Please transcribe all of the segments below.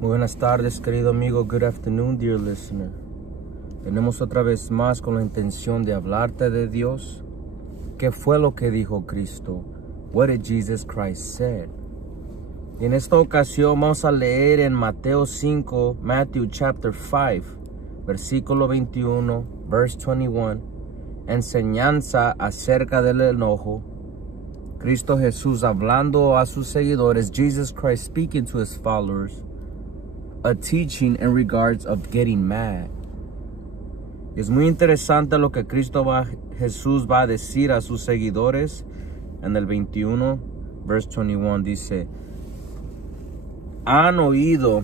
Muy buenas tardes, querido amigo. Good afternoon, dear listener. Tenemos otra vez más con la intención de hablarte de Dios. ¿Qué fue lo que dijo Cristo? What did Jesus Christ said? Y en esta ocasión vamos a leer en Mateo 5, Matthew chapter 5, versículo 21, verse 21, enseñanza acerca del enojo. Cristo Jesús hablando a sus seguidores, Jesus Christ speaking to his followers, a teaching in regards of getting mad. Y es muy interesante lo que Jesús va a decir a sus seguidores. En el 21, verse 21 dice, han oído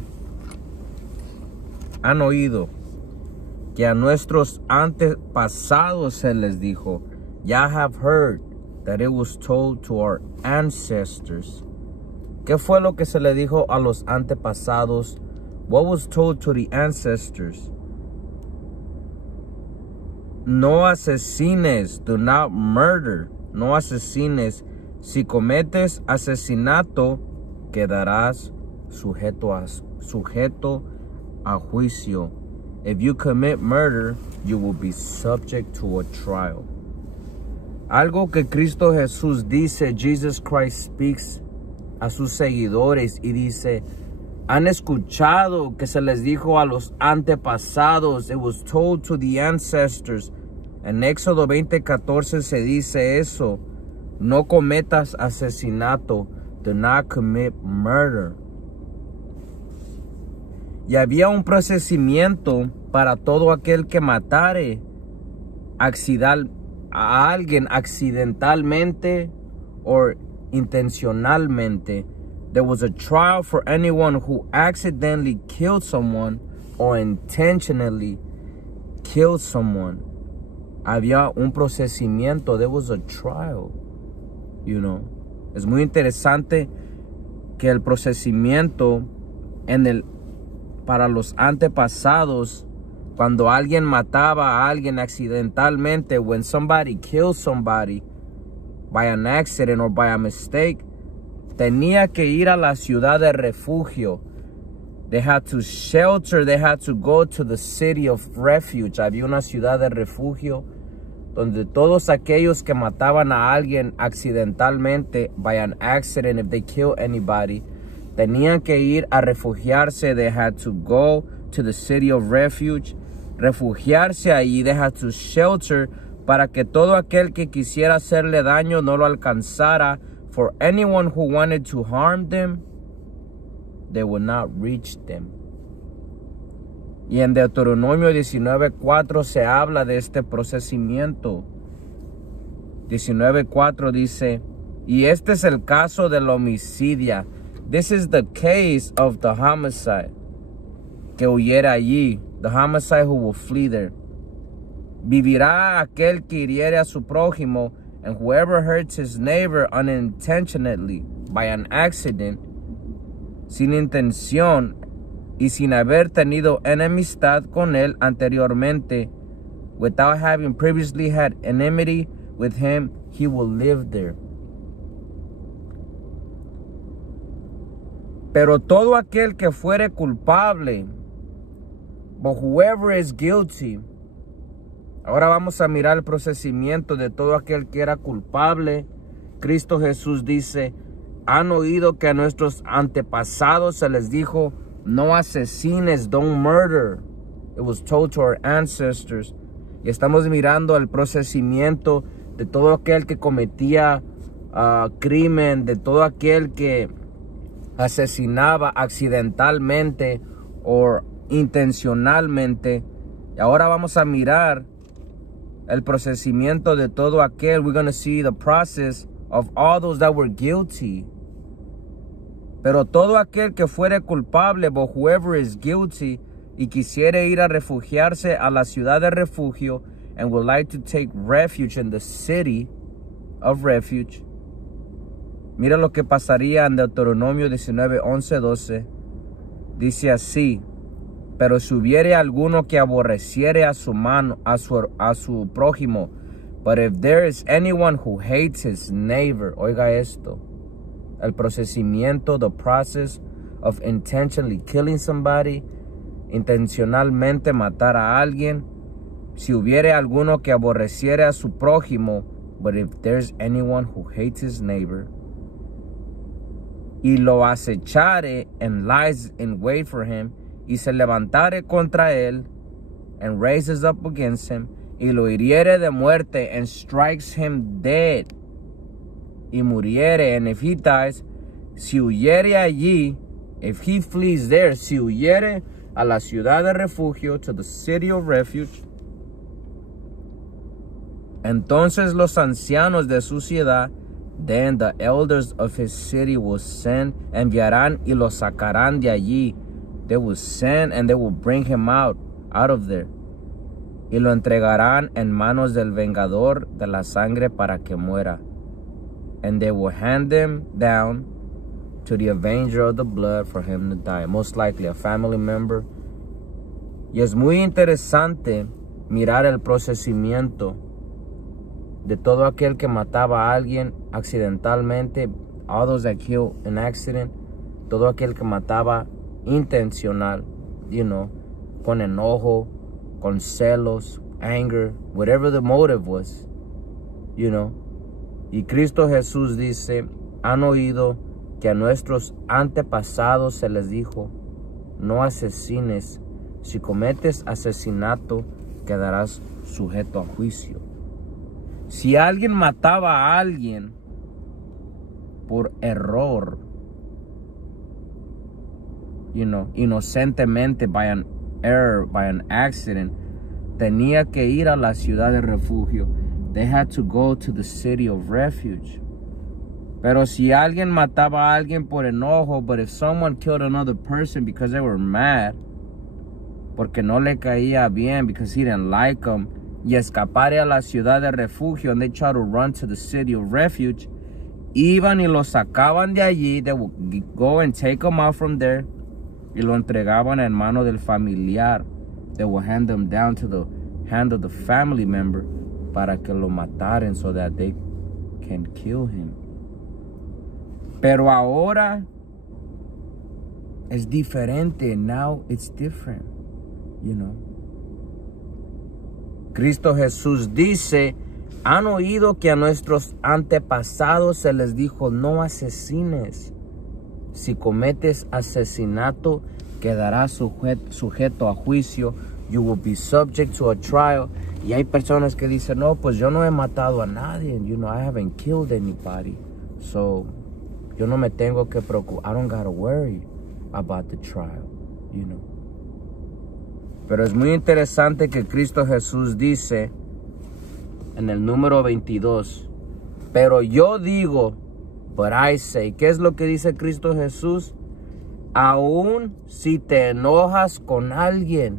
que a nuestros antepasados se les dijo, ya have heard that it was told to our ancestors. ¿Qué fue lo que se le dijo a los antepasados? What was told to the ancestors? No asesines, do not murder. No asesines. Si cometes asesinato, quedarás sujeto a juicio. If you commit murder, you will be subject to a trial. Algo que Cristo Jesús dice, Jesus Christ speaks a sus seguidores y dice, han escuchado que se les dijo a los antepasados, it was told to the ancestors. En Éxodo 20:14 se dice eso, no cometas asesinato, do not commit murder. Y había un procedimiento para todo aquel que matare a alguien accidentalmente o intencionalmente. There was a trial for anyone who accidentally killed someone or intentionally killed someone. Había un procedimiento. There was a trial, you know. Es muy interesante que el procedimiento para los antepasados, cuando alguien mataba a alguien accidentalmente, when somebody killed somebody by an accident or by a mistake, tenía que ir a la ciudad de refugio. They had to shelter, they had to go to the city of refuge. Había una ciudad de refugio donde todos aquellos que mataban a alguien accidentalmente, by an accident, if they kill anybody, tenían que ir a refugiarse. They had to go to the city of refuge, refugiarse ahí. They had to shelter para que todo aquel que quisiera hacerle daño no lo alcanzara. For anyone who wanted to harm them, they would not reach them. Y en Deuteronomio 19:4 se habla de este procedimiento. 19:4 dice, y este es el caso del homicidio. This is the case of the homicide. Que huyera allí. The homicide who will flee there. Vivirá aquel que hiriere a su prójimo, and whoever hurts his neighbor unintentionally, by an accident, sin intención y sin haber tenido enemistad con él anteriormente, without having previously had enmity with him, he will live there. Pero todo aquel que fuere culpable, but whoever is guilty. Ahora vamos a mirar el procedimiento de todo aquel que era culpable. Cristo Jesús dice, han oído que a nuestros antepasados se les dijo, no asesines, don't murder. It was told to our ancestors. Y estamos mirando el procedimiento de todo aquel que cometía crimen, de todo aquel que asesinaba accidentalmente o intencionalmente. Y ahora vamos a mirar el procedimiento de todo aquel. We're going to see the process of all those that were guilty. Pero todo aquel que fuere culpable, but whoever is guilty, y quisiere ir a refugiarse a la ciudad de refugio, and would like to take refuge in the city of refuge. Mira lo que pasaría en Deuteronomio 19:11-12. Dice así, pero si hubiere alguno que aborreciere a su prójimo, but if there is anyone who hates his neighbor, oiga esto, el procedimiento, the process of intentionally killing somebody, intencionalmente matar a alguien, si hubiere alguno que aborreciere a su prójimo, but if there's anyone who hates his neighbor, y lo acechare and lies in wait for him, y se levantare contra él, and raises up against him, y lo hiriere de muerte, and strikes him dead, y muriere, and if he dies, si huyere allí, if he flees there, si huyere a la ciudad de refugio, to the city of refuge, entonces los ancianos de su ciudad, then the elders of his city will send, enviarán y lo sacarán de allí. They will send and they will bring him out of there. Y lo entregarán en manos del vengador de la sangre para que muera. And they will hand him down to the avenger of the blood for him to die. Most likely a family member. Y es muy interesante mirar el procesamiento de todo aquel que mataba a alguien accidentalmente, all those that kill in accident, todo aquel que mataba intencional, con enojo, con celos, anger, whatever the motive was, Y Cristo Jesús dice, han oído que a nuestros antepasados se les dijo, no asesines, si cometes asesinato, quedarás sujeto a juicio. Si alguien mataba a alguien por error, inocentemente, by an error, by an accident, tenía que ir a la ciudad de refugio. They had to go to the city of refuge. Pero si alguien mataba a alguien por enojo, but if someone killed another person because they were mad, porque no le caía bien, because he didn't like them, y escapare a la ciudad de refugio, and they try to run to the city of refuge, iban y lo sacaban de allí, they would go and take them out from there, y lo entregaban en mano del familiar. They will hand them down to the hand of the family member para que lo mataren so that they can kill him. Pero ahora es diferente. Now it's different, Cristo Jesús dice, han oído que a nuestros antepasados se les dijo, no asesines. Si cometes asesinato, quedarás sujeto a juicio. You will be subject to a trial. Y hay personas que dicen, no, pues yo no he matado a nadie. I haven't killed anybody. So, yo no me tengo que preocupar. I don't gotta worry about the trial, Pero es muy interesante que Cristo Jesús dice en el número 22, pero yo digo, but I say, ¿qué es lo que dice Cristo Jesús? Aún si te enojas con alguien,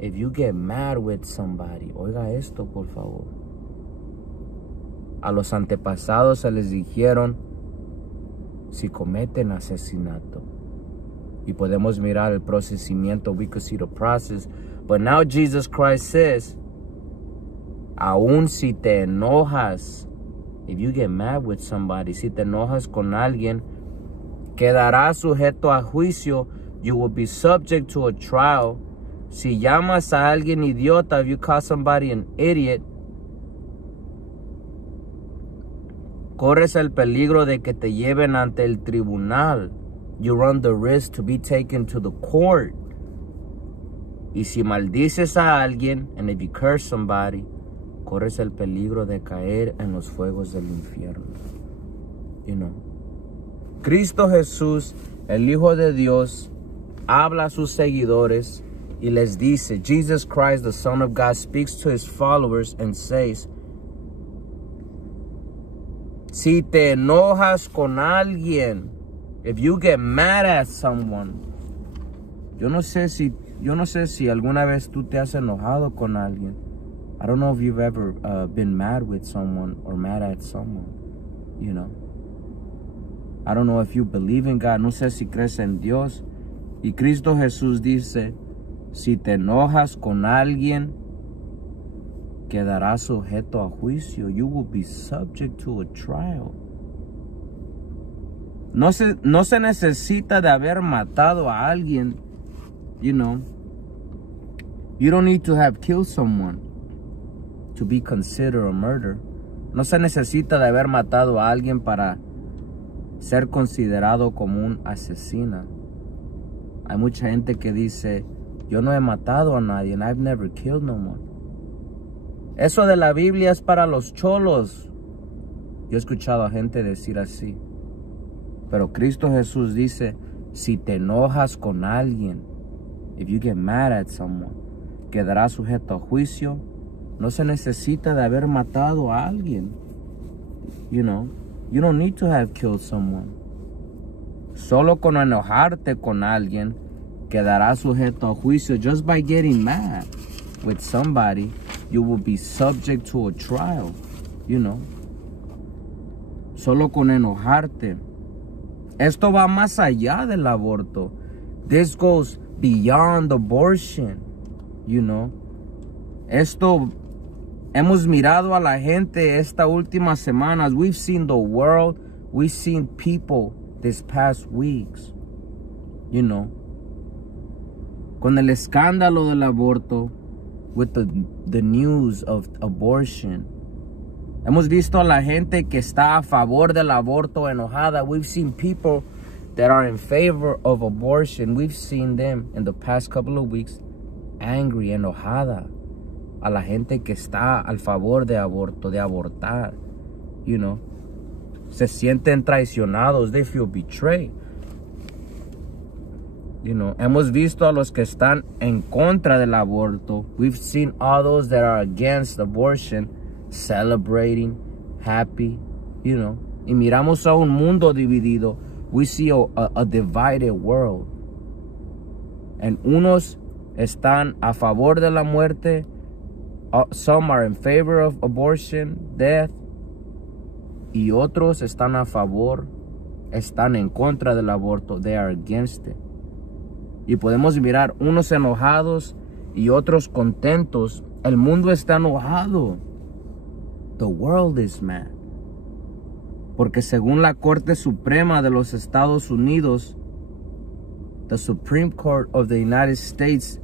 if you get mad with somebody, oiga esto por favor. A los antepasados se les dijeron, si cometen asesinato. Y podemos mirar el procesamiento, we could see the process. But now Jesus Christ says, aún si te enojas, if you get mad with somebody, si te enojas con alguien, quedarás sujeto a juicio. You will be subject to a trial. Si llamas a alguien idiota, if you call somebody an idiot, corres el peligro de que te lleven ante el tribunal. You run the risk to be taken to the court. Y si maldices a alguien, and if you curse somebody, corres el peligro de caer en los fuegos del infierno. Cristo Jesús, el Hijo de Dios, habla a sus seguidores y les dice, Jesus Christ, the Son of God, speaks to his followers and says, si te enojas con alguien, if you get mad at someone, yo no sé si alguna vez tú te has enojado con alguien. I don't know if you've ever been mad with someone or mad at someone, I don't know if you believe in God. No sé si crees en Dios. Y Cristo Jesús dice, si te enojas con alguien, quedarás sujeto a juicio. You will be subject to a trial. No se necesita de haber matado a alguien, you know. You don't need to have killed someone to be considered a murder. No se necesita de haber matado a alguien para ser considerado como un asesino. Hay mucha gente que dice, yo no he matado a nadie, and I've never killed no one. Eso de la Biblia es para los cholos. Yo he escuchado a gente decir así. Pero Cristo Jesús dice, si te enojas con alguien, if you get mad at someone, quedará sujeto a juicio. No se necesita de haber matado a alguien. You know, you don't need to have killed someone. Solo con enojarte con alguien, quedará sujeto a juicio. Just by getting mad with somebody, you will be subject to a trial, you know. Solo con enojarte. Esto va más allá del aborto. This goes beyond abortion, you know. Esto, hemos mirado a la gente esta últimas semanas. We've seen the world. We've seen people this past weeks, you know. Con el escándalo del aborto, with the news of abortion. Hemos visto a la gente que está a favor del aborto enojada. We've seen people that are in favor of abortion. We've seen them in the past couple of weeks angry, enojada. A la gente que está al favor de aborto, de abortar. You know. Se sienten traicionados. They feel betrayed. You know. Hemos visto a los que están en contra del aborto. We've seen all those that are against abortion celebrating, happy, you know. Y miramos a un mundo dividido. We see a divided world. And unos están a favor de la muerte. Some are in favor of abortion, death. Y otros están a favor, están en contra del aborto. They are against it. Y podemos mirar unos enojados y otros contentos. El mundo está enojado. The world is mad. Porque según la Corte Suprema de los Estados Unidos, the Supreme Court of the United States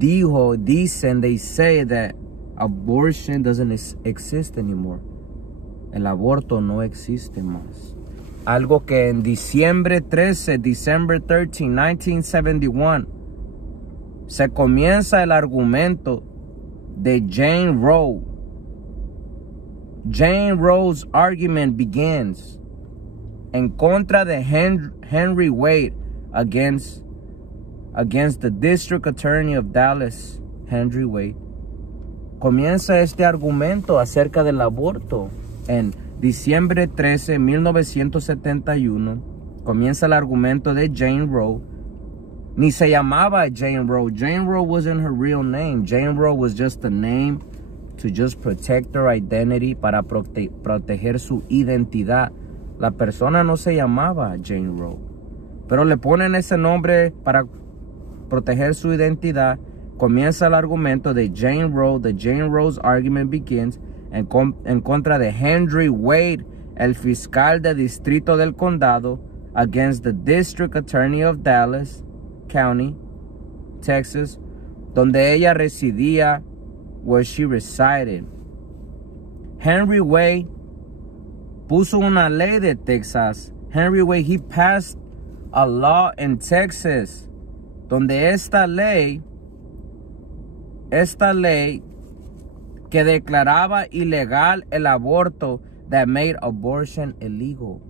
they say that abortion doesn't exist anymore. El aborto no existe más. Algo que en December 13, 1971, se comienza el argumento de Jane Roe. Jane Roe's argument begins en contra de Henry Wade against the District Attorney of Dallas, Henry Wade. Comienza este argumento acerca del aborto en diciembre 13, 1971. Comienza el argumento de Jane Roe. Ni se llamaba Jane Roe. Jane Roe wasn't her real name. Jane Roe was just a name to just protect her identity, para proteger su identidad. La persona no se llamaba Jane Roe, pero le ponen ese nombre para proteger su identidad. Comienza el argumento de Jane Roe. The Jane Roe's argument begins en contra de Henry Wade, el fiscal de distrito del condado, against the District Attorney of Dallas County, Texas, donde ella residía, where she resided. Henry Wade puso una ley de Texas. Henry Wade, he passed a law in Texas, donde esta ley que declaraba ilegal el aborto, that made abortion illegal.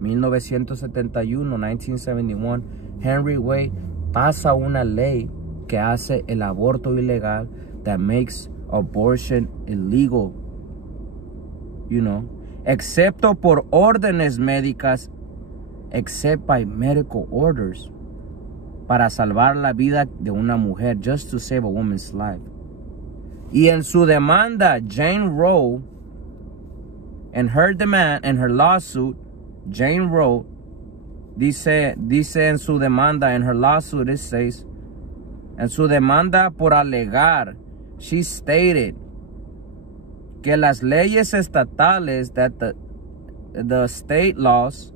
1971, Henry Wade pasa una ley que hace el aborto ilegal, that makes abortion illegal, you know, excepto por órdenes médicas, except by medical orders, para salvar la vida de una mujer, just to save a woman's life. Y en su demanda, Jane Roe, in her lawsuit, Jane Roe dice en su demanda, in her lawsuit, it says, en su demanda por alegar, she stated que las leyes estatales, that the state laws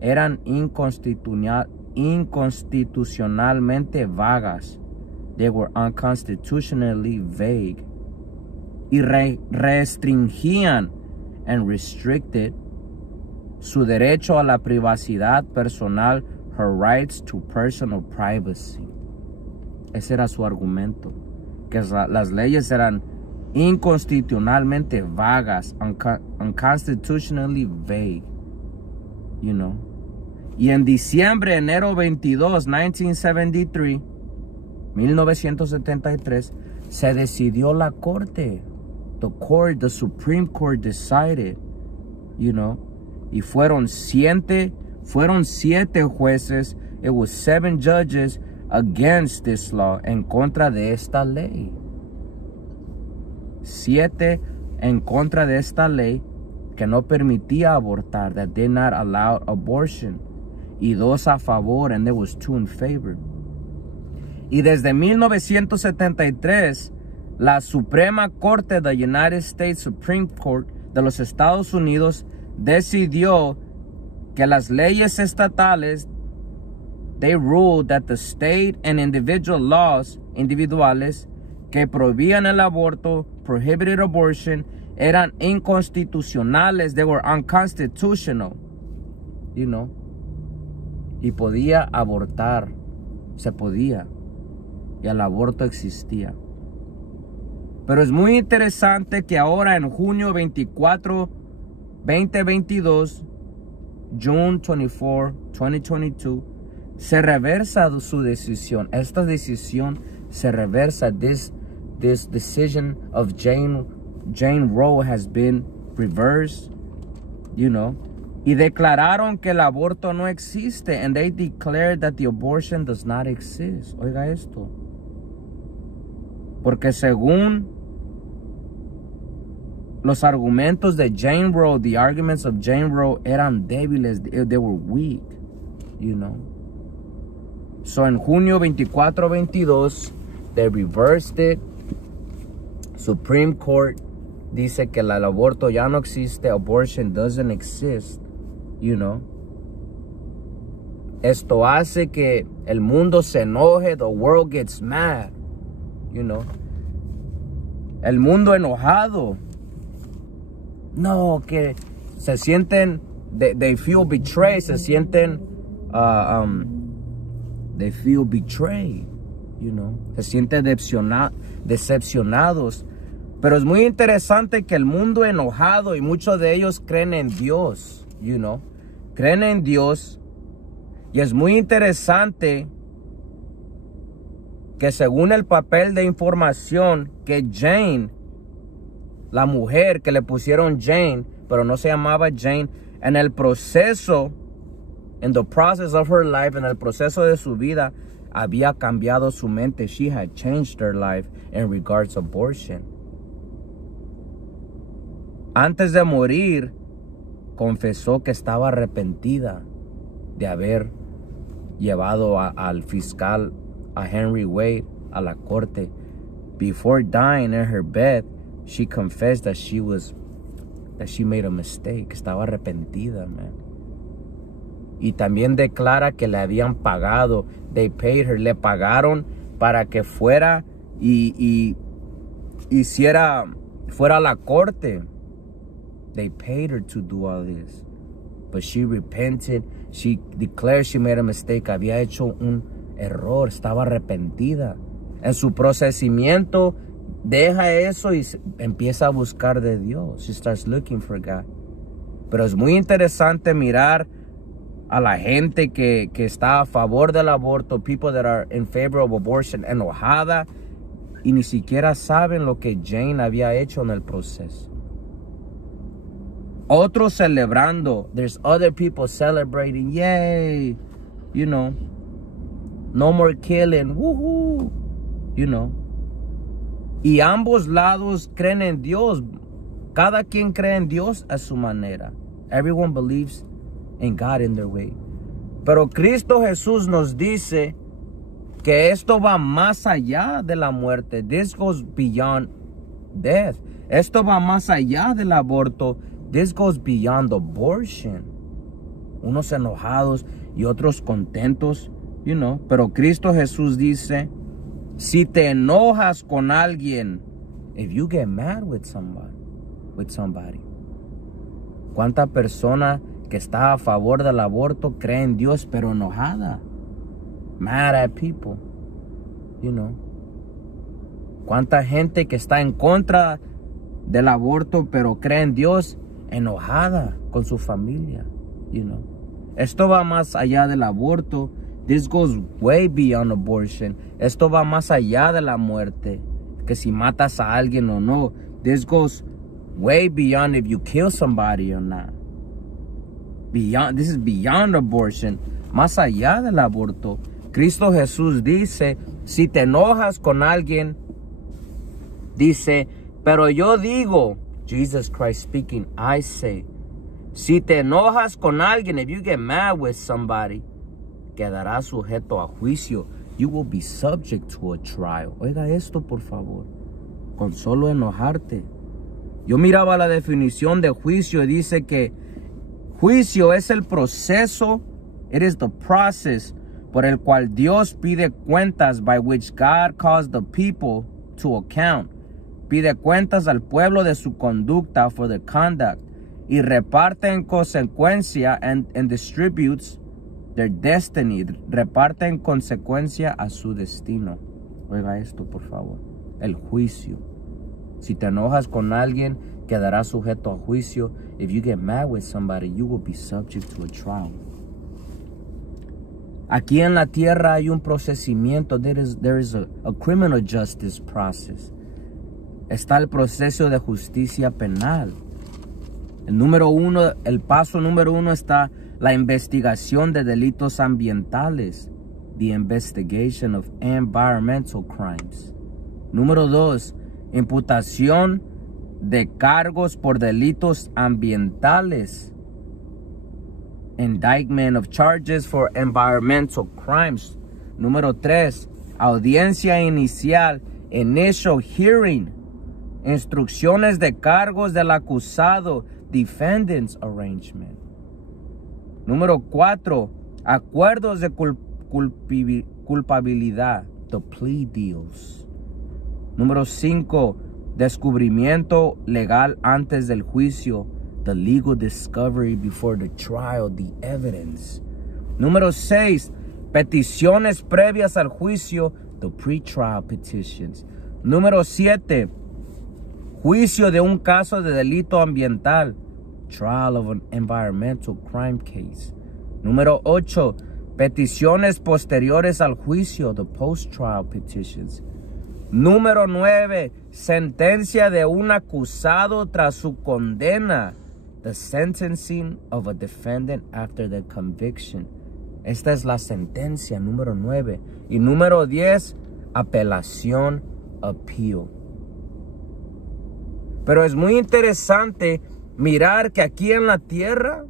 eran inconstitucionalmente vagas. They were unconstitutionally vague. Y restringían and restricted su derecho a la privacidad personal, her rights to personal privacy. Ese era su argumento, que las leyes eran inconstitucionalmente vagas, unconstitutionally vague, you know. Y en diciembre, enero 22, 1973, se decidió la corte. The Supreme Court decided, you know. Y fueron siete jueces. It was 7 judges against this law, en contra de esta ley. 7 en contra de esta ley que no permitía abortar, that did not allow abortion. Y 2 a favor, and there was 2 in favor. Y desde 1973, la Suprema Corte de United States Supreme Court de los Estados Unidos decidió que las leyes estatales, they ruled that the state and individual laws individuales que prohibían el aborto, prohibited abortion, eran inconstitucionales. They were unconstitutional, you know. Y podía abortar, se podía, y el aborto existía. Pero es muy interesante que ahora en junio 24, 2022, June 24, 2022, se reversa su decisión. Esta decisión se reversa. This decision of Jane Roe has been reversed, you know. Y declararon que el aborto no existe. And they declared that the abortion does not exist. Oiga esto. Porque según los argumentos de Jane Roe, the arguments of Jane Roe eran débiles. They were weak, you know. So en junio 24, 22, they reversed it. Supreme Court dice que el aborto ya no existe. Abortion doesn't exist, you know. Esto hace que el mundo se enoje. The world gets mad, you know. El mundo enojado. No, que se sienten, they feel betrayed, se sienten, they feel betrayed, you know. Se sienten decepcionados. Pero es muy interesante que el mundo enojado, y muchos de ellos creen en Dios, you know. Creen en Dios. Y es muy interesante que según el papel de información que Jane, la mujer que le pusieron Jane, pero no se llamaba Jane, en el proceso, in the process of her life, en el proceso de su vida, había cambiado su mente. She had changed her life in regards to abortion. Antes de morir, confesó que estaba arrepentida de haber llevado al fiscal, a Henry Wade, a la corte. Before dying in her bed, she confessed that she made a mistake. Estaba arrepentida, man. Y también declara que le habían pagado. They paid her. Le pagaron para que fuera y fuera a la corte. They paid her to do all this. But she repented. She declared she made a mistake. Había hecho un error. Estaba arrepentida. En su procesamiento, deja eso y empieza a buscar de Dios. She starts looking for God. Pero es muy interesante mirar a la gente que está a favor del aborto, people that are in favor of abortion, enojada, y ni siquiera saben lo que Jane había hecho en el proceso. Otros celebrando. There's other people celebrating. Yay. You know. No more killing. Woohoo. You know. Y ambos lados creen en Dios. Cada quien cree en Dios a su manera. Everyone believes in God in their way. Pero Cristo Jesús nos dice que esto va más allá de la muerte. This goes beyond death. Esto va más allá del aborto. This goes beyond abortion. Unos enojados y otros contentos, you know. Pero Cristo Jesús dice, si te enojas con alguien, if you get mad with somebody. ¿Cuánta persona que está a favor del aborto cree en Dios pero enojada? Mad at people, you know. ¿Cuánta gente que está en contra del aborto pero cree en Dios enojada con su familia, you know? Esto va más allá del aborto. This goes way beyond abortion. Esto va más allá de la muerte, que si matas a alguien o no. This goes way beyond if you kill somebody or not. This is beyond abortion. Más allá del aborto. Cristo Jesús dice, si te enojas con alguien, dice, pero yo digo, Jesus Christ speaking, I say, si te enojas con alguien, if you get mad with somebody, quedarás sujeto a juicio. You will be subject to a trial. Oiga esto, por favor. Con solo enojarte. Yo miraba la definición de juicio y dice que juicio es el proceso, it is the process por el cual Dios pide cuentas, by which God calls the people to account. Pide cuentas al pueblo de su conducta, for the conduct, y reparte en consecuencia and distributes their destiny. Reparte en consecuencia a su destino. Oiga esto, por favor. El juicio. Si te enojas con alguien, quedarás sujeto a juicio. If you get mad with somebody, you will be subject to a trial. Aquí en la tierra hay un procesamiento. There is a criminal justice process. Está el proceso de justicia penal. El paso número uno está la investigación de delitos ambientales. The investigation of environmental crimes. Número 2, imputación de cargos por delitos ambientales. Indictment of charges for environmental crimes. Número 3, audiencia inicial, initial hearing. Instrucciones de cargos del acusado, defendant's arrangement. Número 4, acuerdos de culpabilidad, the plea deals. Número 5, descubrimiento legal antes del juicio, the legal discovery before the trial, the evidence. Número 6, peticiones previas al juicio, the pretrial petitions. Número 7, juicio de un caso de delito ambiental, trial of an environmental crime case. Número 8, peticiones posteriores al juicio, the post-trial petitions. Número 9, sentencia de un acusado tras su condena, the sentencing of a defendant after the conviction. Esta es la sentencia número 9. Y número 10, apelación, appeal. Pero es muy interesante mirar que aquí en la tierra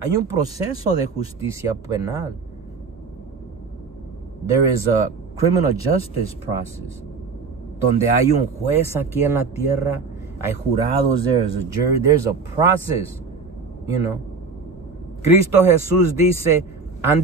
hay un proceso de justicia penal. There is a criminal justice process. Donde hay un juez aquí en la tierra, hay jurados, there's a jury, there's a process, you know. Cristo Jesús dice, han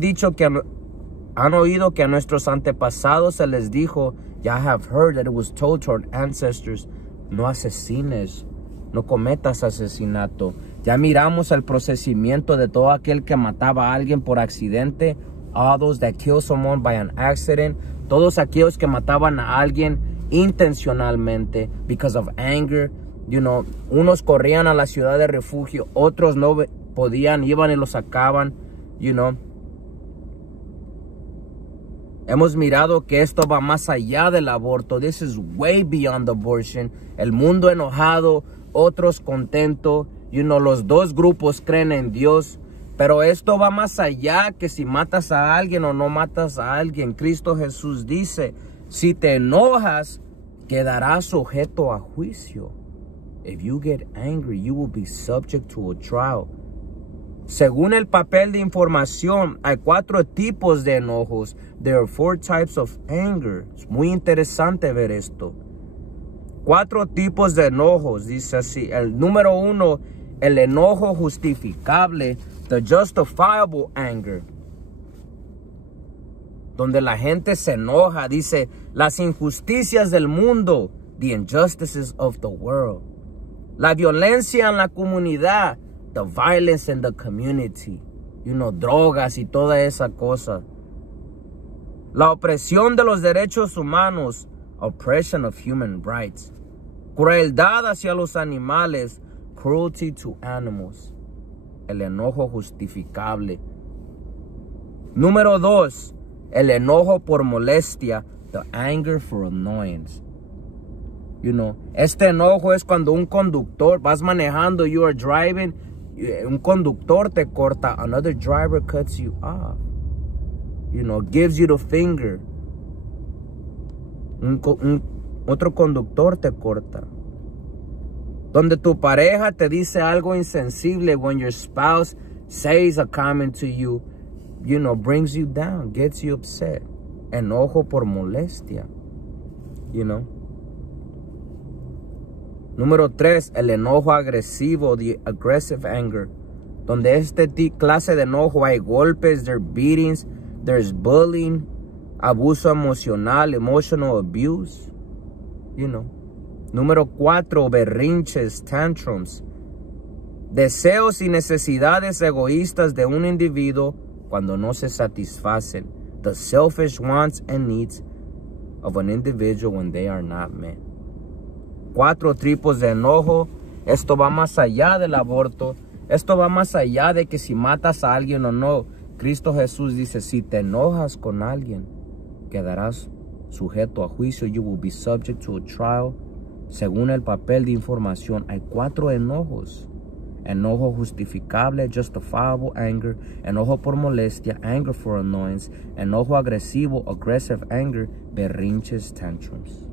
oído que a nuestros antepasados se les dijo, ya have heard that it was told to our ancestors, no asesines, no cometas asesinato. Ya miramos el procesamiento de todo aquel que mataba a alguien por accidente. All those that kill someone by an accident. Todos aquellos que mataban a alguien intencionalmente because of anger. You know, unos corrían a la ciudad de refugio, otros no podían, iban y los sacaban. You know. Hemos mirado que esto va más allá del aborto. This is way beyond abortion. El mundo enojado, otros contentos. You know, los dos grupos creen en Dios. Pero esto va más allá que si matas a alguien o no matas a alguien. Cristo Jesús dice, si te enojas, quedarás sujeto a juicio. If you get angry, you will be subject to a trial. Según el papel de información, hay 4 tipos de enojos. There are 4 types of anger. Es muy interesante ver esto. 4 tipos de enojos, dice así. El número 1, el enojo justificable, the justifiable anger. Donde la gente se enoja, dice, las injusticias del mundo, the injustices of the world. La violencia en la comunidad, the violence in the community. Drogas y toda esa cosa. La opresión de los derechos humanos, oppression of human rights. Crueldad hacia los animales, cruelty to animals. El enojo justificable. Número 2, el enojo por molestia, the anger for annoyance. Este enojo es cuando un conductor, vas manejando, you are driving, un conductor te corta, another driver cuts you off. Gives you the finger. Otro conductor te corta. Donde tu pareja te dice algo insensible, when your spouse says a comment to you, brings you down, gets you upset. Enojo por molestia. Número 3, el enojo agresivo, the aggressive anger. Donde clase de enojo hay golpes, there are beatings, there's bullying, abuso emocional, emotional abuse. Número 4, berrinches, tantrums. Deseos y necesidades egoístas de un individuo cuando no se satisfacen. The selfish wants and needs of an individual when they are not met. 4 tipos de enojo. Esto va más allá del aborto. Esto va más allá de que si matas a alguien o no. Cristo Jesús dice, si te enojas con alguien, quedarás sujeto a juicio. You will be subject to a trial. Según el papel de información, hay 4 enojos. Enojo justificable, justifiable anger. Enojo por molestia, anger for annoyance. Enojo agresivo, aggressive anger. Berrinches, tantrums.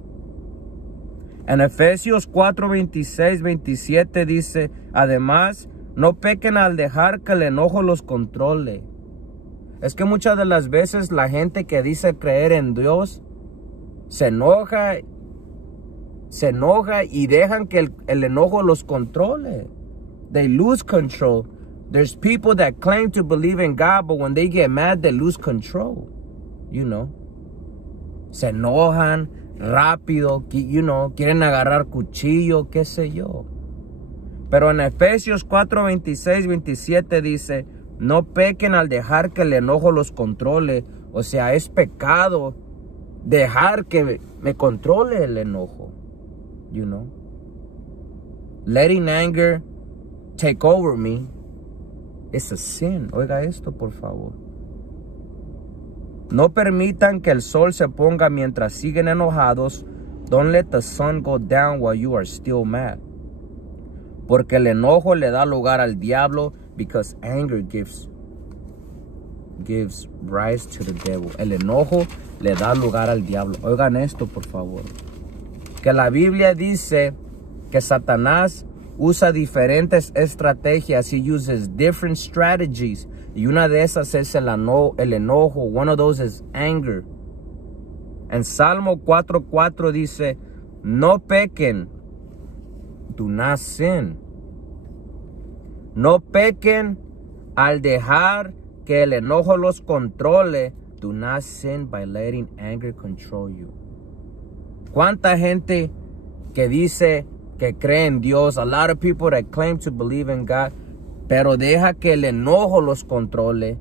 En Efesios 4, 26, 27 dice, además, no pequen al dejar que el enojo los controle. Es que muchas de las veces la gente que dice creer en Dios se enoja y dejan que el enojo los controle. They lose control. There's people that claim to believe in God, but when they get mad, they lose control. Se enojan rápido, quieren agarrar cuchillo, qué sé yo. Pero en Efesios 4, 26, 27 dice, no pequen al dejar que el enojo los controle. O sea, es pecado dejar que me controle el enojo. Letting anger take over me is a sin. Oiga esto, por favor. No permitan que el sol se ponga mientras siguen enojados. Don't let the sun go down while you are still mad. Porque el enojo le da lugar al diablo, because anger gives rise to the devil. El enojo le da lugar al diablo. Oigan esto, por favor. Que la Biblia dice que Satanás usa diferentes estrategias. He uses different strategies. Y una de esas es el enojo. One of those is anger. En Salmo 4:4 dice, no pequen. Do not sin. No pequen al dejar que el enojo los controle. Do not sin by letting anger control you. ¿Cuánta gente que dice que cree en Dios? A lot of people that claim to believe in God, pero deja que el enojo los controle.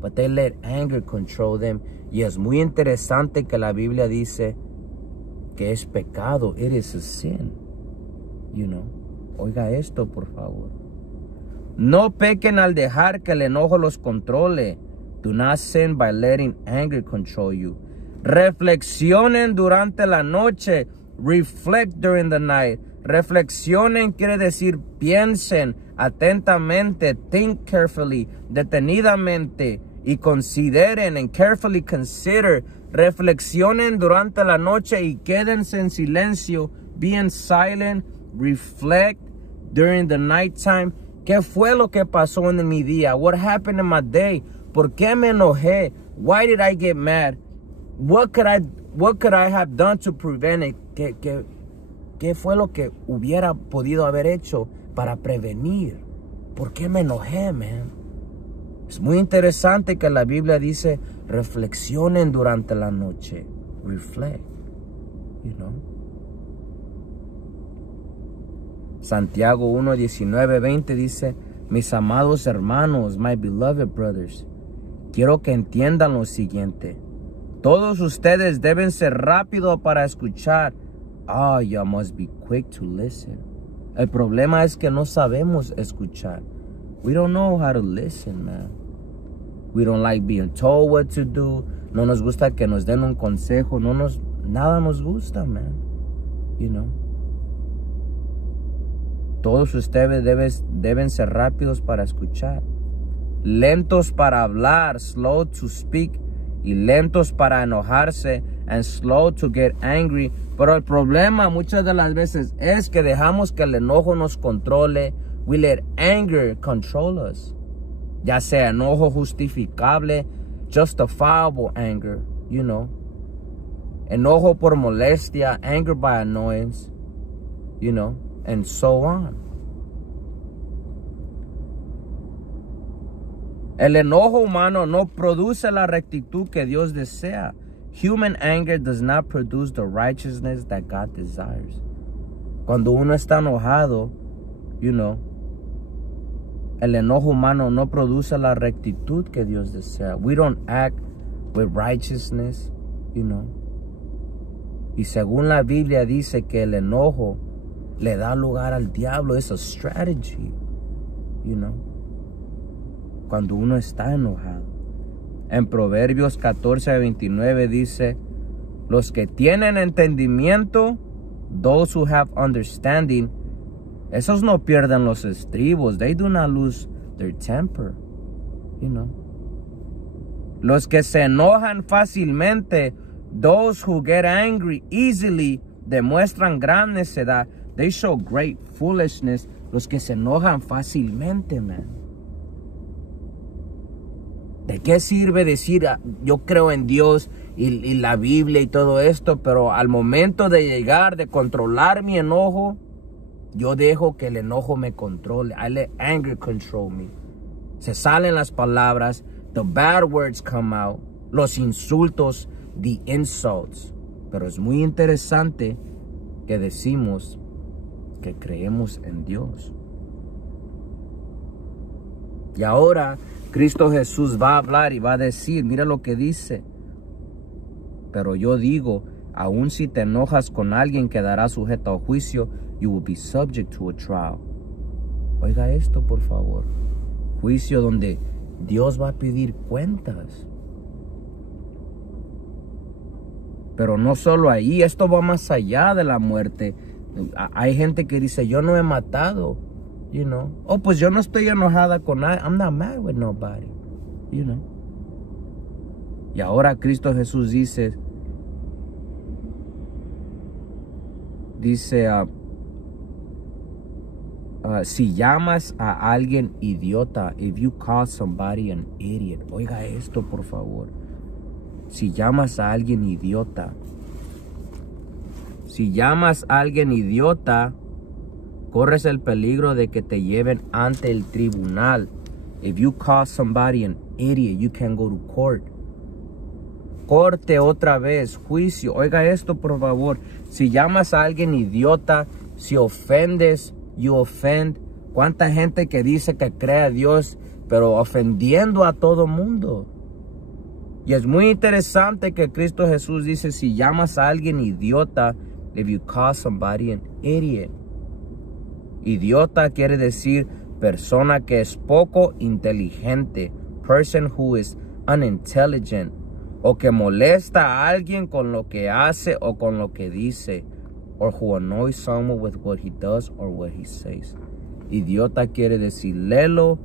But they let anger control them. Y es muy interesante que la Biblia dice que es pecado. It is a sin. Oiga esto, por favor. No pequen al dejar que el enojo los controle. Do not sin by letting anger control you. Reflexionen durante la noche. Reflect during the night. Reflexionen quiere decir piensen atentamente, think carefully, detenidamente, y consideren, and carefully consider. Reflexionen durante la noche y quédense en silencio. Be silent, reflect during the night time. ¿Qué fue lo que pasó en mi día? What happened in my day? ¿Por qué me enojé? Why did I get mad? What could I have done to prevent it? ¿Qué ¿Qué fue lo que hubiera podido haber hecho para prevenir? ¿Por qué me enojé, man? Es muy interesante que la Biblia dice, reflexionen durante la noche. Reflect, you know. Santiago 1, 19, 20 dice, mis amados hermanos, my beloved brothers, quiero que entiendan lo siguiente. Todos ustedes deben ser rápidos para escuchar. You must be quick to listen. El problema es que no sabemos escuchar. We don't know how to listen, man. We don't like being told what to do. No nos gusta que nos den un consejo. Nada nos gusta, man. You know. Todos ustedes deben ser rápidos para escuchar. Lentos para hablar, slow to speak. Y lentos para enojarse, and slow to get angry. Pero el problema muchas de las veces es que dejamos que el enojo nos controle. We let anger control us. Ya sea enojo justificable, justifiable anger, you know. Enojo por molestia, anger by annoyance, you know, and so on. El enojo humano no produce la rectitud que Dios desea. Human anger does not produce the righteousness that God desires. Cuando uno está enojado, you know, el enojo humano no produce la rectitud que Dios desea. We don't act with righteousness, you know. Y según la Biblia dice que el enojo le da lugar al diablo. Es a strategy, you know. Cuando uno está enojado. En Proverbios 14:29 dice, los que tienen entendimiento, those who have understanding, esos no pierden los estribos. They do not lose their temper, you know. Los que se enojan fácilmente, those who get angry easily, demuestran gran necedad. They show great foolishness. Los que se enojan fácilmente, man. ¿De qué sirve decir yo creo en Dios y la Biblia y todo esto? Pero al momento de llegar, de controlar mi enojo, yo dejo que el enojo me controle. I let anger control me. Se salen las palabras, the bad words come out, los insultos, the insults. Pero es muy interesante que decimos que creemos en Dios. Y ahora Cristo Jesús va a hablar y va a decir, mira lo que dice. Pero yo digo, aun si te enojas con alguien, quedará sujeto a juicio. You will be subject to a trial. Oiga esto, por favor. Juicio donde Dios va a pedir cuentas. Pero no solo ahí, esto va más allá de la muerte. Hay gente que dice, yo no he matado. You know, pues yo no estoy enojada con nadie. I'm not mad with nobody. You know. Y ahora Cristo Jesús dice, si llamas a alguien idiota, if you call somebody an idiot. Oiga esto, por favor. Si llamas a alguien idiota. Si llamas a alguien idiota, corres el peligro de que te lleven ante el tribunal. If you call somebody an idiot, you can go to court. Corte otra vez, juicio. Oiga esto, por favor. Si llamas a alguien idiota, si ofendes, you offend. ¿Cuánta gente que dice que cree a Dios, pero ofendiendo a todo mundo? Y es muy interesante que Cristo Jesús dice, si llamas a alguien idiota, if you call somebody an idiot. Idiota quiere decir persona que es poco inteligente. Person who is unintelligent. O que molesta a alguien con lo que hace o con lo que dice. Or who annoys someone with what he does or what he says. Idiota quiere decir lelo,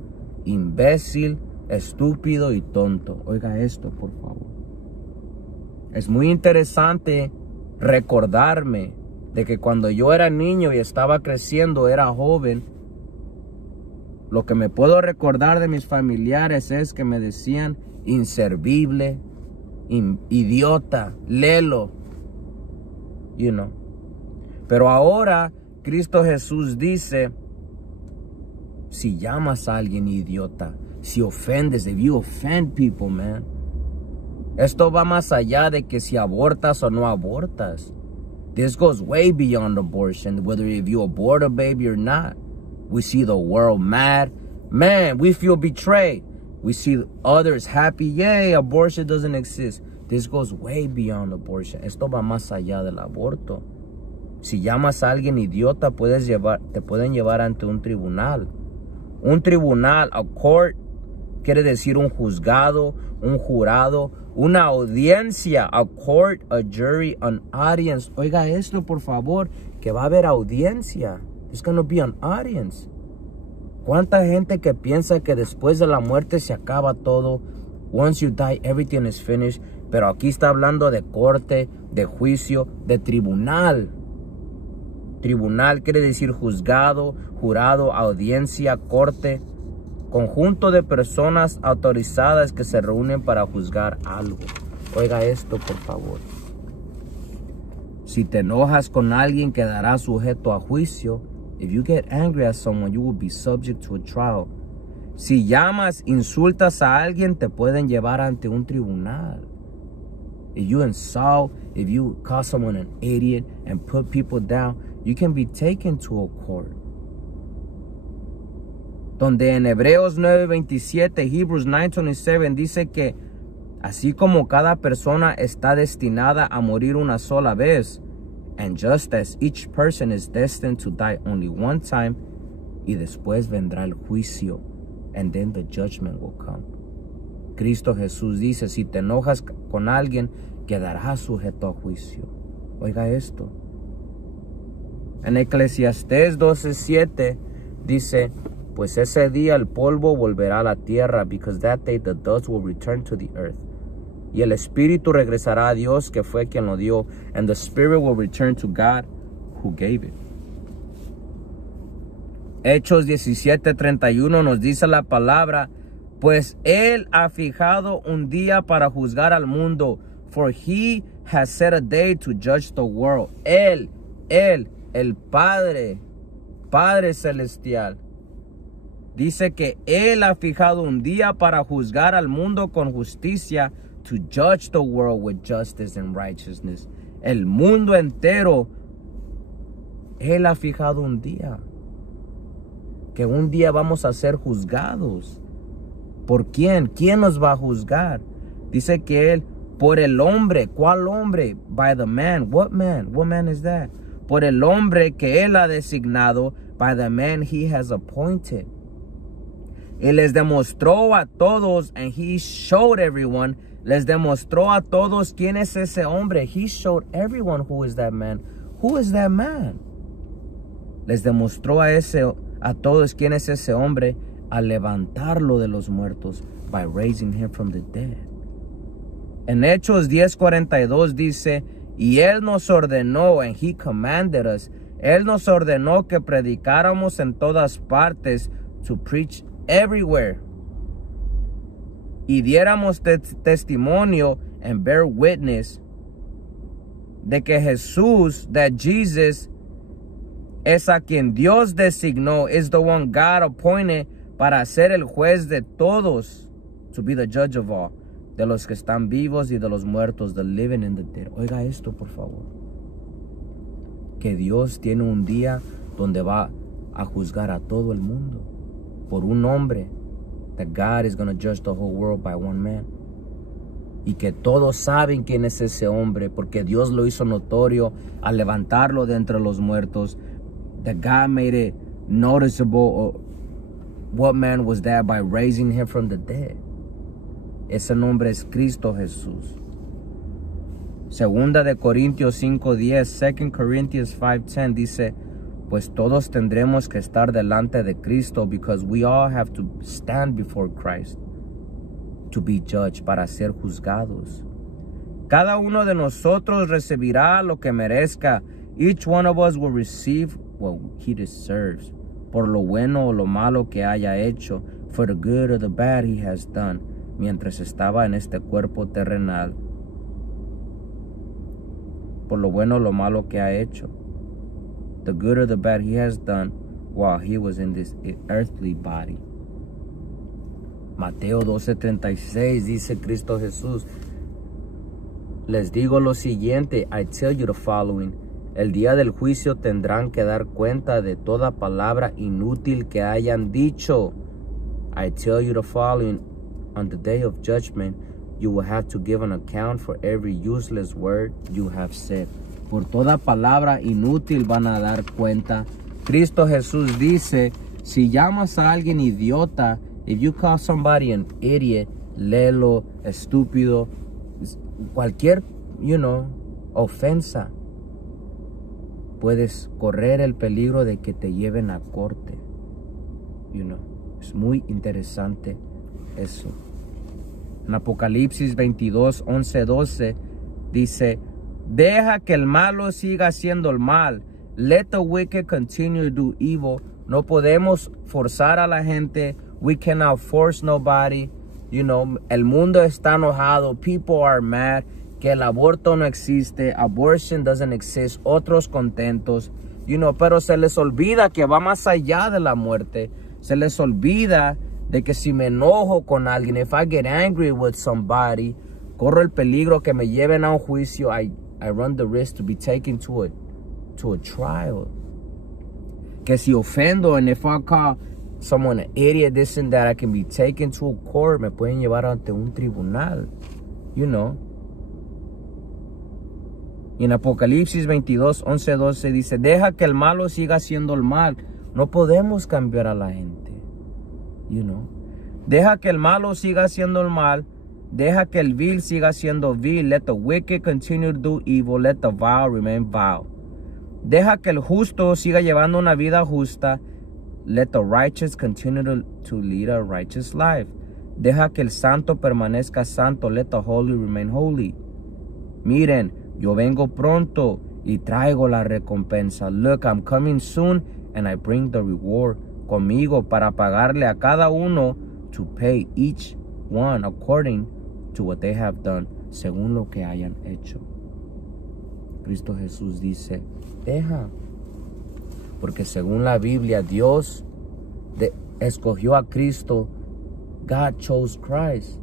imbécil, estúpido y tonto. Oiga esto, por favor. Es muy interesante recordarme de que cuando yo era niño y estaba creciendo, era joven, lo que me puedo recordar de mis familiares es que me decían inservible, idiota, lelo, you know. Pero ahora Cristo Jesús dice, si llamas a alguien idiota, si ofendes, if you offend people, man. Esto va más allá de que si abortas o no abortas. This goes way beyond abortion, whether if you abort a baby or not. We see the world mad. Man, we feel betrayed. We see others happy. Yay, abortion doesn't exist. This goes way beyond abortion. Esto va más allá del aborto. Si llamas a alguien idiota, te pueden llevar ante un tribunal. Un tribunal, a court, quiere decir un juzgado, un jurado, una audiencia. A court, a jury, an audience. Oiga esto, por favor, que va a haber audiencia. There's going to be an audience. ¿Cuánta gente que piensa que después de la muerte se acaba todo? Once you die, everything is finished. Pero aquí está hablando de corte, de juicio, de tribunal. Tribunal quiere decir juzgado, jurado, audiencia, corte. Conjunto de personas autorizadas que se reúnen para juzgar algo. Oiga esto, por favor. Si te enojas con alguien, quedarás sujeto a juicio. If you get angry at someone, you will be subject to a trial. Si llamas, insultas a alguien, te pueden llevar ante un tribunal. If you insult, if you call someone an idiot and put people down, you can be taken to a court. Donde en Hebreos 9:27, Hebrews 9:27 dice que así como cada persona está destinada a morir una sola vez, and just as each person is destined to die only one time, y después vendrá el juicio, and then the judgment will come. Cristo Jesús dice, si te enojas con alguien, quedarás sujeto a juicio. Oiga esto. En Eclesiastés 12:7 dice, pues ese día el polvo volverá a la tierra, because that day the dust will return to the earth. Y el espíritu regresará a Dios, que fue quien lo dio, and the spirit will return to God who gave it. Hechos 17:31 nos dice la palabra, pues Él ha fijado un día para juzgar al mundo, for He has set a day to judge the world. Él, el Padre Celestial, dice que Él ha fijado un día para juzgar al mundo con justicia, to judge the world with justice and righteousness. El mundo entero, Él ha fijado un día. Que un día vamos a ser juzgados. ¿Por quién? ¿Quién nos va a juzgar? Dice que Él, por el hombre. ¿Cuál hombre? By the man. What man? What man is that? Por el hombre que Él ha designado, by the man He has appointed. Y les demostró a todos, and He showed everyone, les demostró a todos quién es ese hombre. He showed everyone who is that man. Who is that man? Les demostró a todos quién es ese hombre al levantarlo de los muertos, by raising him from the dead. En Hechos 10:42 dice, y Él nos ordenó, and He commanded us, Él nos ordenó que predicáramos en todas partes, to preach everywhere, y diéramos testimonio and bear witness de que Jesús, that Jesus, es a quien Dios designó, is the one God appointed para ser el juez de todos, to be the judge of all, de los que están vivos y de los muertos, the living and the dead. Oiga esto, por favor. Que Dios tiene un día donde va a juzgar a todo el mundo por un hombre. That God is going to judge the whole world by one man. Y que todos saben quién es ese hombre, porque Dios lo hizo notorio al levantarlo de entre los muertos. That God made it noticeable what man was that by raising him from the dead. Ese nombre es Cristo Jesús. Segunda de Corintios 5:10, 2 Corinthians 5:10 dice, pues todos tendremos que estar delante de Cristo, because we all have to stand before Christ to be judged, para ser juzgados. Cada uno de nosotros recibirá lo que merezca. Each one of us will receive what he deserves, por lo bueno o lo malo que haya hecho, for the good or the bad he has done, mientras estaba en este cuerpo terrenal. Por lo bueno o lo malo que ha hecho. the good or the bad he has done while he was in this earthly body. Mateo 12:36 dice Cristo Jesús, les digo lo siguiente, I tell you the following, el día del juicio tendrán que dar cuenta de toda palabra inútil que hayan dicho. I tell you the following, on the day of judgment, you will have to give an account for every useless word you have said. Por toda palabra inútil van a dar cuenta. Cristo Jesús dice, si llamas a alguien idiota, if you call somebody an idiot, lelo, estúpido, cualquier, ofensa, puedes correr el peligro de que te lleven a corte. Es muy interesante eso. En Apocalipsis 22, 11, 12 dice, deja que el malo siga haciendo el mal. Let the wicked continue to do evil. No podemos forzar a la gente. We cannot force nobody. El mundo está enojado. People are mad. Que el aborto no existe. Abortion doesn't exist. Otros contentos. Pero se les olvida que va más allá de la muerte. Se les olvida de que si me enojo con alguien, if I get angry with somebody, corro el peligro que me lleven a un juicio. I run the risk to be taken to a trial. Que si ofendo, and if I call someone an idiot, this and that, I can be taken to a court. Me pueden llevar ante un tribunal. Y en Apocalipsis 22, 11, 12 dice, deja que el malo siga haciendo el mal. No podemos cambiar a la gente. Deja que el malo siga haciendo el mal. Deja que el vil siga siendo vil. Let the wicked continue to do evil. Let the vile remain vile. Deja que el justo siga llevando una vida justa. Let the righteous continue to lead a righteous life. Deja que el santo permanezca santo. Let the holy remain holy. Miren, yo vengo pronto y traigo la recompensa. Look, I'm coming soon and I bring the reward conmigo para pagarle a cada uno, to pay each one according to what they have done, según lo que hayan hecho. Cristo Jesús dice, deja, porque según la Biblia, Dios escogió a Cristo. God chose Christ.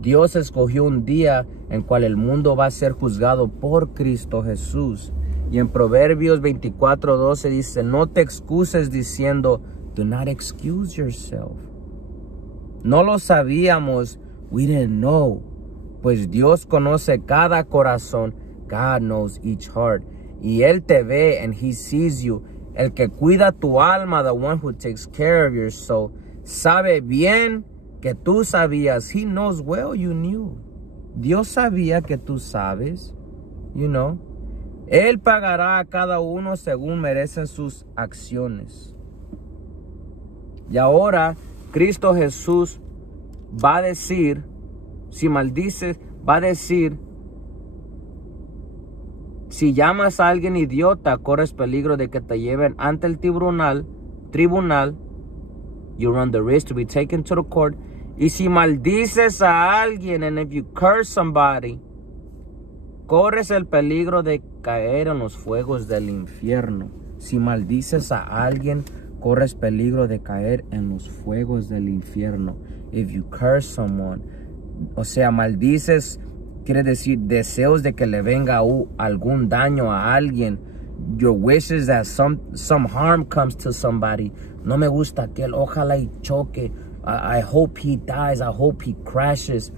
Dios escogió un día en cual el mundo va a ser juzgado por Cristo Jesús. Y en Proverbios 24:12 dice, no te excuses diciendo, do not excuse yourself. No lo sabíamos, we didn't know. Pues Dios conoce cada corazón. God knows each heart. Y Él te ve and He sees you. El que cuida tu alma, the one who takes care of your soul, sabe bien que tú sabías. He knows well you knew. Dios sabía que tú sabes, Él pagará a cada uno según merecen sus acciones. Y ahora Cristo Jesús va a decir, si maldices, va a decir, si llamas a alguien idiota, corres peligro de que te lleven ante el tribunal. You run the risk to be taken to the court. Y si maldices a alguien, and if you curse somebody, corres el peligro de caer en los fuegos del infierno. Si maldices a alguien, corres peligro de caer en los fuegos del infierno. If you curse someone, o sea, maldices, quiere decir deseos de que le venga algún daño a alguien. Your wishes that some harm comes to somebody. No me gusta aquel, ojalá y choque. I hope he dies. I hope he crashes.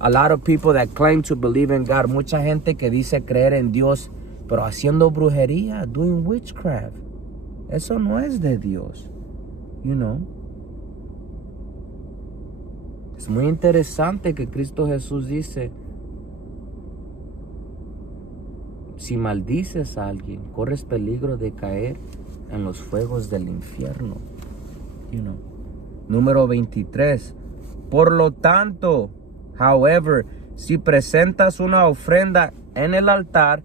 A lot of people that claim to believe in God. Mucha gente que dice creer en Dios, pero haciendo brujería, doing witchcraft. Eso no es de Dios. Es muy interesante que Cristo Jesús dice, si maldices a alguien, corres peligro de caer en los fuegos del infierno. Número 23. Por lo tanto, however, si presentas una ofrenda en el altar,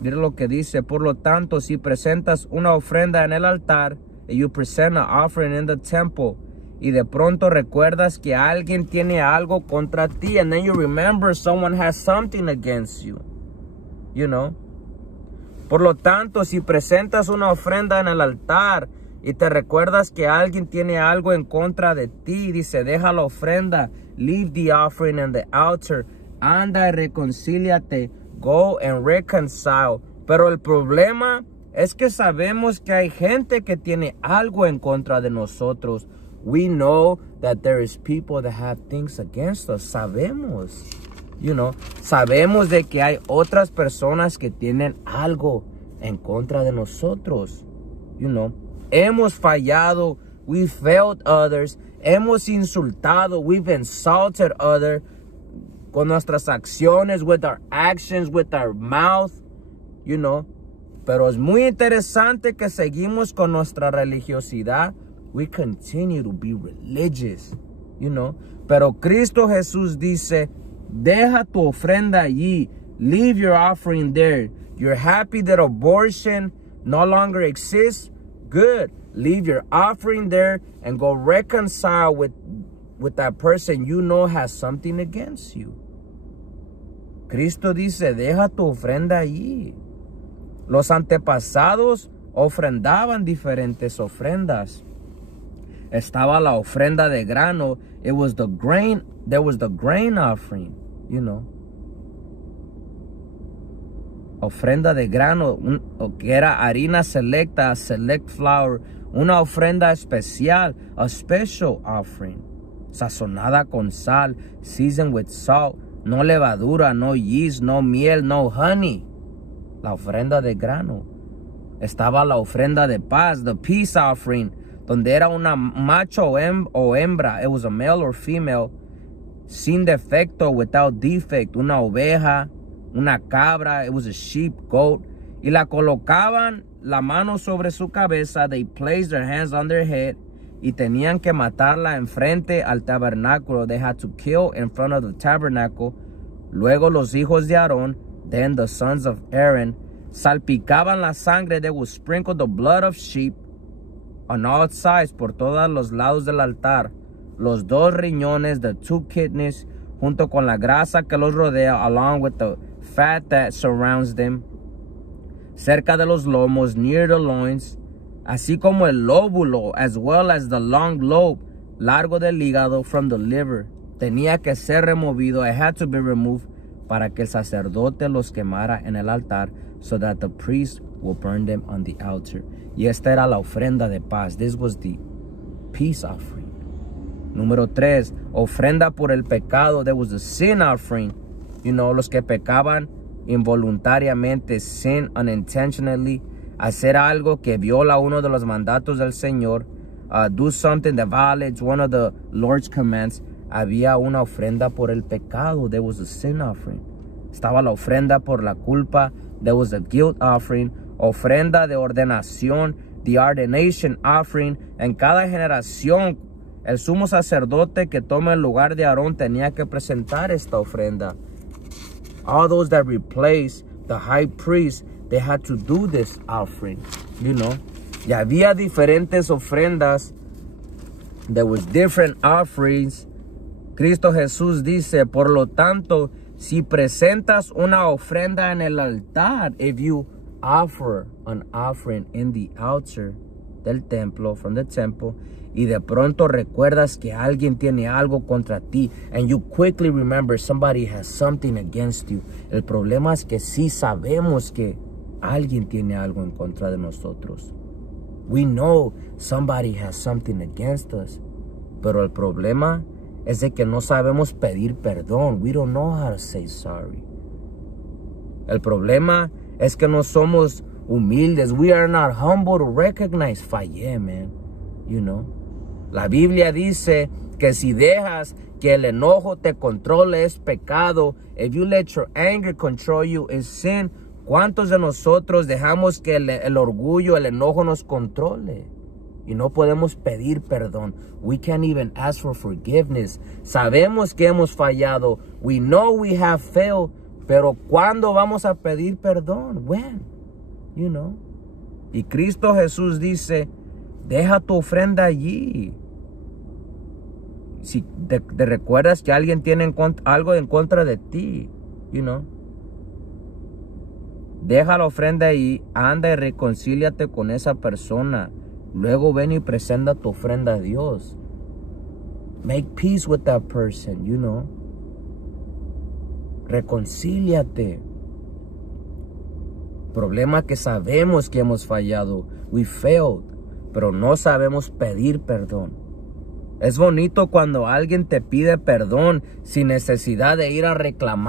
mira lo que dice, por lo tanto, si presentas una ofrenda en el altar, and you present an offering in the temple, y de pronto recuerdas que alguien tiene algo contra ti, and then you remember someone has something against you, Por lo tanto, si presentas una ofrenda en el altar y te recuerdas que alguien tiene algo en contra de ti, dice, deja la ofrenda, leave the offering in the altar, anda y reconcíliate, go and reconcile. Pero el problema es que sabemos que hay gente que tiene algo en contra de nosotros. We know that there is people that have things against us. Sabemos, sabemos de que hay otras personas que tienen algo en contra de nosotros. Hemos fallado. We failed others. Hemos insultado. We've insulted others con nuestras acciones, with our actions, with our mouth, Pero es muy interesante que seguimos con nuestra religiosidad. We continue to be religious, Pero Cristo Jesús dice, deja tu ofrenda allí. Leave your offering there. You're happy that abortion no longer exists? Good. Leave your offering there and go reconcile with that person has something against you. Cristo dice, deja tu ofrenda allí. Los antepasados ofrendaban diferentes ofrendas. Estaba la ofrenda de grano. It was the grain. There was the grain offering, Ofrenda de grano, que era harina selecta, select flour. Una ofrenda especial, a special offering. Sazonada con sal, seasoned with salt. No levadura, no yeast, no miel, no honey. La ofrenda de grano. Estaba la ofrenda de paz, the peace offering, donde era una macho o hembra. It was a male or female, sin defecto, without defect. Una oveja, una cabra. It was a sheep, goat. Y la colocaban la mano sobre su cabeza. They placed their hands on their head. Y tenían que matarla enfrente al tabernáculo. They had to kill in front of the tabernacle. Luego los hijos de Aarón, then the sons of Aaron, salpicaban la sangre. They would sprinkle the blood of sheep on all sides, por todos los lados del altar. Los dos riñones, the two kidneys, junto con la grasa que los rodea, along with the fat that surrounds them, cerca de los lomos, near the loins, así como el lóbulo, as well as the long lobe, largo del hígado, from the liver. Tenía que ser removido. It had to be removed para que el sacerdote los quemara en el altar, so that the priest will burn them on the altar. Y esta era la ofrenda de paz. This was the peace offering. Número 3, ofrenda por el pecado. There was the sin offering. Los que pecaban involuntariamente, sin unintentionally, hacer algo que viola uno de los mandatos del Señor, do something that violates one of the Lord's commands. Había una ofrenda por el pecado. There was a sin offering. Estaba la ofrenda por la culpa. There was a guilt offering. Ofrenda de ordenación, the ordination offering. En cada generación, el sumo sacerdote que toma el lugar de Aarón tenía que presentar esta ofrenda. All those that replaced the high priest, they had to do this offering, Y había diferentes ofrendas. There was different offerings. Cristo Jesús dice, por lo tanto, si presentas una ofrenda en el altar, if you offer an offering in the altar del templo, from the temple, y de pronto recuerdas que alguien tiene algo contra ti, and you quickly remember somebody has something against you. El problema es que sí sabemos que alguien tiene algo en contra de nosotros. We know somebody has something against us. Pero el problema es de que no sabemos pedir perdón. We don't know how to say sorry. El problema es que no somos humildes. We are not humble to recognize, fallé, man. La Biblia dice que si dejas que el enojo te controle es pecado. If you let your anger control you is sin. ¿Cuántos de nosotros dejamos que el orgullo, el enojo nos controle? Y no podemos pedir perdón. We can't even ask for forgiveness. Sabemos que hemos fallado. We know we have failed. Pero ¿cuándo vamos a pedir perdón? When? Y Cristo Jesús dice, deja tu ofrenda allí. Si te recuerdas que alguien tiene algo en contra de ti, Deja la ofrenda ahí, anda y reconcíliate con esa persona. Luego ven y presenta tu ofrenda a Dios. Make peace with that person, you know. Reconcíliate. Problema que sabemos que hemos fallado. We failed. Pero no sabemos pedir perdón. Es bonito cuando alguien te pide perdón sin necesidad de ir a reclamar.